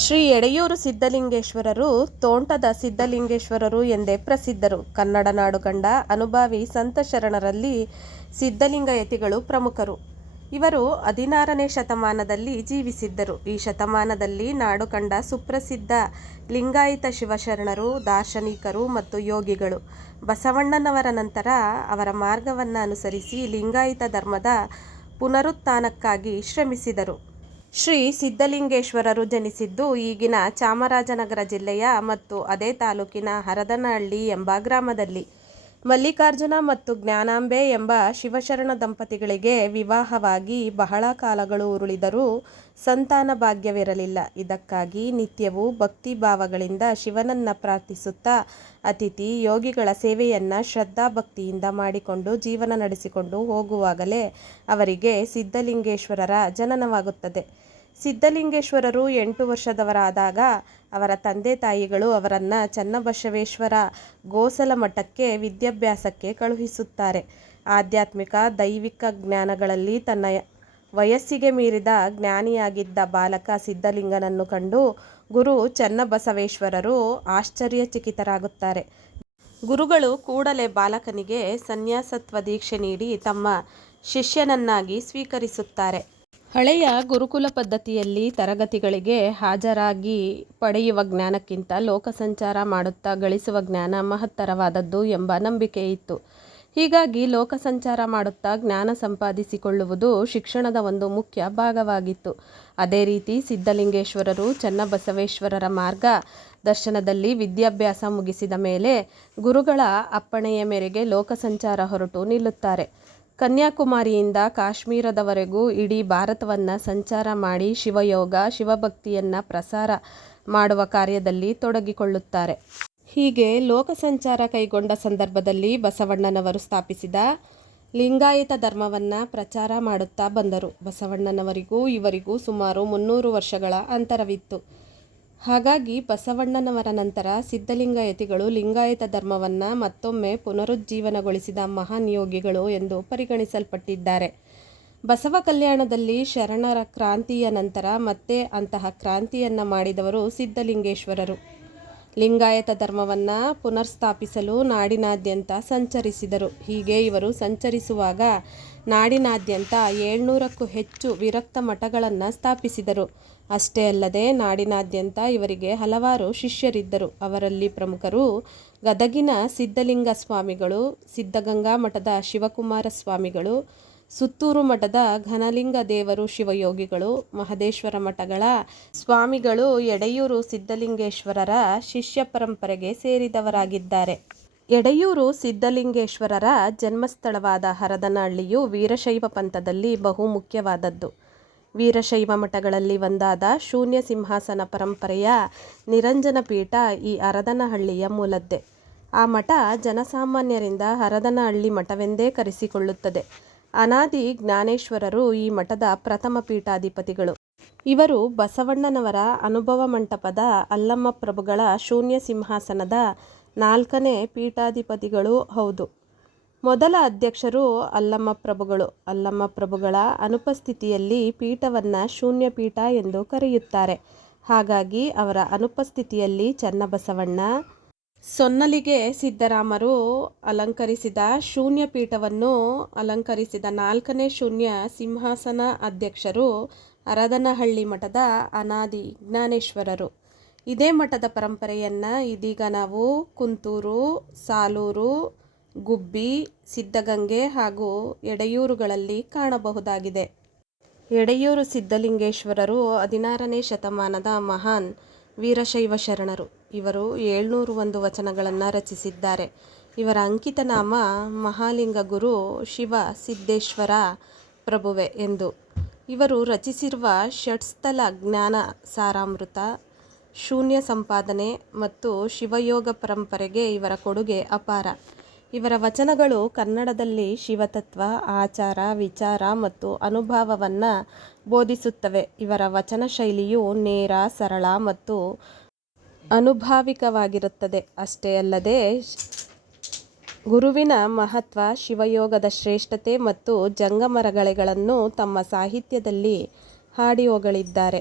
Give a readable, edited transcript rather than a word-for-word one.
ಶ್ರೀ ಎಡೆಯೂರು ಸಿದ್ಧಲಿಂಗೇಶ್ವರರು ತೋಂಟದ ಸಿದ್ಧಲಿಂಗೇಶ್ವರರು ಎಂದೇ ಪ್ರಸಿದ್ಧರು. ಕನ್ನಡ ನಾಡು ಕಂಡ ಅನುಭಾವಿ ಸಂತ ಶರಣರಲ್ಲಿ ಸಿದ್ಧಲಿಂಗ ಯತಿಗಳು ಪ್ರಮುಖರು. ಇವರು 16ನೇ ಶತಮಾನದಲ್ಲಿ ಜೀವಿಸಿದ್ದರು. ಈ ಶತಮಾನದಲ್ಲಿ ನಾಡು ಕಂಡ ಸುಪ್ರಸಿದ್ಧ ಲಿಂಗಾಯತ ಶಿವಶರಣರು, ದಾರ್ಶನಿಕರು ಮತ್ತು ಯೋಗಿಗಳು. ಬಸವಣ್ಣನವರ ನಂತರ ಅವರ ಮಾರ್ಗವನ್ನು ಅನುಸರಿಸಿ ಲಿಂಗಾಯತ ಧರ್ಮದ ಪುನರುತ್ಥಾನಕ್ಕಾಗಿ ಶ್ರಮಿಸಿದರು. ಶ್ರೀ ಸಿದ್ಧಲಿಂಗೇಶ್ವರರು ಜನಿಸಿದ್ದು ಈಗಿನ ಚಾಮರಾಜನಗರ ಜಿಲ್ಲೆಯ ಮತ್ತು ಅದೇ ತಾಲೂಕಿನ ಹರದನಹಳ್ಳಿ ಎಂಬ ಗ್ರಾಮದಲ್ಲಿ. ಮಲ್ಲಿಕಾರ್ಜುನ ಮತ್ತು ಜ್ಞಾನಾಂಬೆ ಎಂಬ ಶಿವಶರಣ ದಂಪತಿಗಳಿಗೆ ವಿವಾಹವಾಗಿ ಬಹಳ ಕಾಲಗಳು ಉರುಳಿದರೂ ಸಂತಾನ ಭಾಗ್ಯವಿರಲಿಲ್ಲ. ಇದಕ್ಕಾಗಿ ನಿತ್ಯವೂ ಭಕ್ತಿ ಭಾವಗಳಿಂದ ಶಿವನನ್ನ ಪ್ರಾರ್ಥಿಸುತ್ತಾ ಅತಿಥಿ ಯೋಗಿಗಳ ಸೇವೆಯನ್ನು ಶ್ರದ್ಧಾಭಕ್ತಿಯಿಂದ ಮಾಡಿಕೊಂಡು ಜೀವನ ನಡೆಸಿಕೊಂಡು ಹೋಗುವಾಗಲೇ ಅವರಿಗೆ ಸಿದ್ಧಲಿಂಗೇಶ್ವರರ ಜನನವಾಗುತ್ತದೆ. ಸಿದ್ಧಲಿಂಗೇಶ್ವರರು 8 ವರ್ಷದವರಾದಾಗ ಅವರ ತಂದೆ ತಾಯಿಗಳು ಅವರನ್ನು ಚನ್ನಬಸವೇಶ್ವರ ಗೋಸಲ ಮಠಕ್ಕೆ ವಿದ್ಯಾಭ್ಯಾಸಕ್ಕೆ ಕಳುಹಿಸುತ್ತಾರೆ. ಆಧ್ಯಾತ್ಮಿಕ ದೈವಿಕ ಜ್ಞಾನಗಳಲ್ಲಿ ತನ್ನ ವಯಸ್ಸಿಗೆ ಮೀರಿದ ಜ್ಞಾನಿಯಾಗಿದ್ದ ಬಾಲಕ ಸಿದ್ಧಲಿಂಗನನ್ನು ಕಂಡು ಗುರು ಚನ್ನಬಸವೇಶ್ವರರು ಆಶ್ಚರ್ಯಚಕಿತರಾಗುತ್ತಾರೆ. ಗುರುಗಳು ಕೂಡಲೇ ಬಾಲಕನಿಗೆ ಸನ್ಯಾಸತ್ವ ದೀಕ್ಷೆ ನೀಡಿ ತಮ್ಮ ಶಿಷ್ಯನನ್ನಾಗಿ ಸ್ವೀಕರಿಸುತ್ತಾರೆ. ಹಳೆಯ ಗುರುಕುಲ ಪದ್ಧತಿಯಲ್ಲಿ ತರಗತಿಗಳಿಗೆ ಹಾಜರಾಗಿ ಪಡೆಯುವ ಜ್ಞಾನಕ್ಕಿಂತ ಲೋಕಸಂಚಾರ ಮಾಡುತ್ತಾ ಗಳಿಸುವ ಜ್ಞಾನ ಮಹತ್ತರವಾದದ್ದು ಎಂಬ ನಂಬಿಕೆ ಇತ್ತು. ಹೀಗಾಗಿ ಲೋಕಸಂಚಾರ ಮಾಡುತ್ತಾ ಜ್ಞಾನ ಸಂಪಾದಿಸಿಕೊಳ್ಳುವುದು ಶಿಕ್ಷಣದ ಒಂದು ಮುಖ್ಯ ಭಾಗವಾಗಿತ್ತು. ಅದೇ ರೀತಿ ಸಿದ್ಧಲಿಂಗೇಶ್ವರರು ಚನ್ನಬಸವೇಶ್ವರರ ಮಾರ್ಗ ದರ್ಶನದಲ್ಲಿ ವಿದ್ಯಾಭ್ಯಾಸ ಮುಗಿಸಿದ ಮೇಲೆ ಗುರುಗಳ ಅಪ್ಪಣೆಯ ಮೇರೆಗೆ ಲೋಕಸಂಚಾರ ಹೊರಟು ನಿಲ್ಲುತ್ತಾರೆ. ಕನ್ಯಾಕುಮಾರಿಯಿಂದ ಕಾಶ್ಮೀರದವರೆಗೂ ಇಡೀ ಭಾರತವನ್ನು ಸಂಚಾರ ಮಾಡಿ ಶಿವಯೋಗ, ಶಿವಭಕ್ತಿಯನ್ನು ಪ್ರಸಾರ ಮಾಡುವ ಕಾರ್ಯದಲ್ಲಿ ತೊಡಗಿಕೊಳ್ಳುತ್ತಾರೆ. ಹೀಗೆ ಲೋಕಸಂಚಾರ ಕೈಗೊಂಡ ಸಂದರ್ಭದಲ್ಲಿ ಬಸವಣ್ಣನವರು ಸ್ಥಾಪಿಸಿದ ಲಿಂಗಾಯತ ಧರ್ಮವನ್ನು ಪ್ರಚಾರ ಮಾಡುತ್ತಾ ಬಂದರು. ಬಸವಣ್ಣನವರಿಗೂ ಇವರಿಗೂ ಸುಮಾರು 300 ವರ್ಷಗಳ ಅಂತರವಿತ್ತು. ಹಾಗಾಗಿ ಬಸವಣ್ಣನವರ ನಂತರ ಸಿದ್ಧಲಿಂಗ ಯತಿಗಳು ಲಿಂಗಾಯತ ಧರ್ಮವನ್ನು ಮತ್ತೊಮ್ಮೆ ಪುನರುಜ್ಜೀವನಗೊಳಿಸಿದ ಮಹಾನ್ ಯೋಗಿಗಳು ಎಂದು ಪರಿಗಣಿಸಲ್ಪಟ್ಟಿದ್ದಾರೆ. ಬಸವ ಕಲ್ಯಾಣದಲ್ಲಿ ಶರಣರ ಕ್ರಾಂತಿಯ ನಂತರ ಮತ್ತೆ ಅಂತಹ ಕ್ರಾಂತಿಯನ್ನು ಮಾಡಿದವರು ಸಿದ್ಧಲಿಂಗೇಶ್ವರರು. ಲಿಂಗಾಯತ ಧರ್ಮವನ್ನು ಪುನರ್ಸ್ಥಾಪಿಸಲು ನಾಡಿನಾದ್ಯಂತ ಸಂಚರಿಸಿದರು. ಹೀಗೆ ಇವರು ಸಂಚರಿಸುವಾಗ ನಾಡಿನಾದ್ಯಂತ 700ಕ್ಕೂ ಹೆಚ್ಚು ವಿರಕ್ತ ಮಠಗಳನ್ನು ಸ್ಥಾಪಿಸಿದರು. ಅಷ್ಟೇ ಅಲ್ಲದೆ ನಾಡಿನಾದ್ಯಂತ ಇವರಿಗೆ ಹಲವಾರು ಶಿಷ್ಯರಿದ್ದರು. ಅವರಲ್ಲಿ ಪ್ರಮುಖರು ಗದಗಿನ ಸಿದ್ಧಲಿಂಗ ಸ್ವಾಮಿಗಳು, ಸಿದ್ಧಗಂಗಾ ಮಠದ ಶಿವಕುಮಾರ ಸ್ವಾಮಿಗಳು, ಸುತ್ತೂರು ಮಠದ ಘನಲಿಂಗ ದೇವರು ಶಿವಯೋಗಿಗಳು, ಮಹದೇಶ್ವರ ಮಠಗಳ ಸ್ವಾಮಿಗಳು ಎಡೆಯೂರು ಸಿದ್ಧಲಿಂಗೇಶ್ವರರ ಶಿಷ್ಯ ಪರಂಪರೆಗೆ ಸೇರಿದವರಾಗಿದ್ದಾರೆ. ಎಡೆಯೂರು ಸಿದ್ಧಲಿಂಗೇಶ್ವರರ ಜನ್ಮಸ್ಥಳವಾದ ಹರದನಹಳ್ಳಿಯು ವೀರಶೈವ ಪಂಥದಲ್ಲಿ ಬಹು ಮುಖ್ಯವಾದದ್ದು. ವೀರಶೈವ ಮಠಗಳಲ್ಲಿ ಒಂದಾದ ಶೂನ್ಯ ಸಿಂಹಾಸನ ಪರಂಪರೆಯ ನಿರಂಜನ ಪೀಠ ಈ ಹರದನಹಳ್ಳಿಯ ಮೂಲದ್ದೇ. ಆ ಮಠ ಜನಸಾಮಾನ್ಯರಿಂದ ಹರದನಹಳ್ಳಿ ಮಠವೆಂದೇ ಕರೆಸಿಕೊಳ್ಳುತ್ತದೆ. ಅನಾದಿ ಜ್ಞಾನೇಶ್ವರರು ಈ ಮಠದ ಪ್ರಥಮ ಪೀಠಾಧಿಪತಿಗಳು. ಇವರು ಬಸವಣ್ಣನವರ ಅನುಭವ ಮಂಟಪದ ಅಲ್ಲಮ್ಮ ಪ್ರಭುಗಳ ಶೂನ್ಯ ಸಿಂಹಾಸನದ 4ನೇ ಪೀಠಾಧಿಪತಿಗಳೂ ಹೌದು. ಮೊದಲ ಅಧ್ಯಕ್ಷರು ಅಲ್ಲಮ್ಮ ಪ್ರಭುಗಳು. ಅಲ್ಲಮ್ಮ ಪ್ರಭುಗಳ ಅನುಪಸ್ಥಿತಿಯಲ್ಲಿ ಪೀಠವನ್ನು ಶೂನ್ಯ ಪೀಠ ಎಂದು ಕರೆಯುತ್ತಾರೆ. ಹಾಗಾಗಿ ಅವರ ಅನುಪಸ್ಥಿತಿಯಲ್ಲಿ ಚನ್ನಬಸವಣ್ಣ, ಸೊನ್ನಲಿಗೆ ಸಿದ್ದರಾಮರು ಅಲಂಕರಿಸಿದ ಶೂನ್ಯ ಪೀಠವನ್ನು ಅಲಂಕರಿಸಿದ 4ನೇ ಶೂನ್ಯ ಸಿಂಹಾಸನ ಅಧ್ಯಕ್ಷರು ಹರದನಹಳ್ಳಿ ಮಠದ ಅನಾದಿ ಜ್ಞಾನೇಶ್ವರರು. ಇದೇ ಮಠದ ಪರಂಪರೆಯನ್ನು ಇದೀಗ ನಾವು ಕುಂತೂರು, ಸಾಲೂರು, ಗುಬ್ಬಿ, ಸಿದ್ಧಗಂಗೆ ಹಾಗೂ ಎಡೆಯೂರುಗಳಲ್ಲಿ ಕಾಣಬಹುದಾಗಿದೆ. ಎಡೆಯೂರು ಸಿದ್ಧಲಿಂಗೇಶ್ವರರು 16ನೇ ಶತಮಾನದ ಮಹಾನ್ ವೀರಶೈವ ಶರಣರು. ಇವರು 701 ವಚನಗಳನ್ನು ರಚಿಸಿದ್ದಾರೆ. ಇವರ ಅಂಕಿತ ನಾಮ ಮಹಾಲಿಂಗ ಗುರು ಶಿವ ಸಿದ್ದೇಶ್ವರ ಪ್ರಭುವೆ ಎಂದು. ಇವರು ರಚಿಸಿರುವ ಷಟ್ಸ್ಥಲ ಜ್ಞಾನ ಸಾರಾಮೃತ, ಶೂನ್ಯ ಸಂಪಾದನೆ ಮತ್ತು ಶಿವಯೋಗ ಪರಂಪರೆಗೆ ಇವರ ಕೊಡುಗೆ ಅಪಾರ. ಇವರ ವಚನಗಳು ಕನ್ನಡದಲ್ಲಿ ಶಿವತತ್ವ, ಆಚಾರ, ವಿಚಾರ ಮತ್ತು ಅನುಭವವನ್ನು ಬೋಧಿಸುತ್ತವೆ. ಇವರ ವಚನ ಶೈಲಿಯು ನೇರ, ಸರಳ ಮತ್ತು ಅನುಭಾವಿಕವಾಗಿರುತ್ತದೆ. ಅಷ್ಟೇ ಅಲ್ಲದೆ ಗುರುವಿನ ಮಹತ್ವ, ಶಿವಯೋಗದ ಶ್ರೇಷ್ಠತೆ ಮತ್ತು ಜಂಗಮರಗಳೆಗಳನ್ನು ತಮ್ಮ ಸಾಹಿತ್ಯದಲ್ಲಿ ಹಾಡಿ ಹೊಗಳಿದ್ದಾರೆ.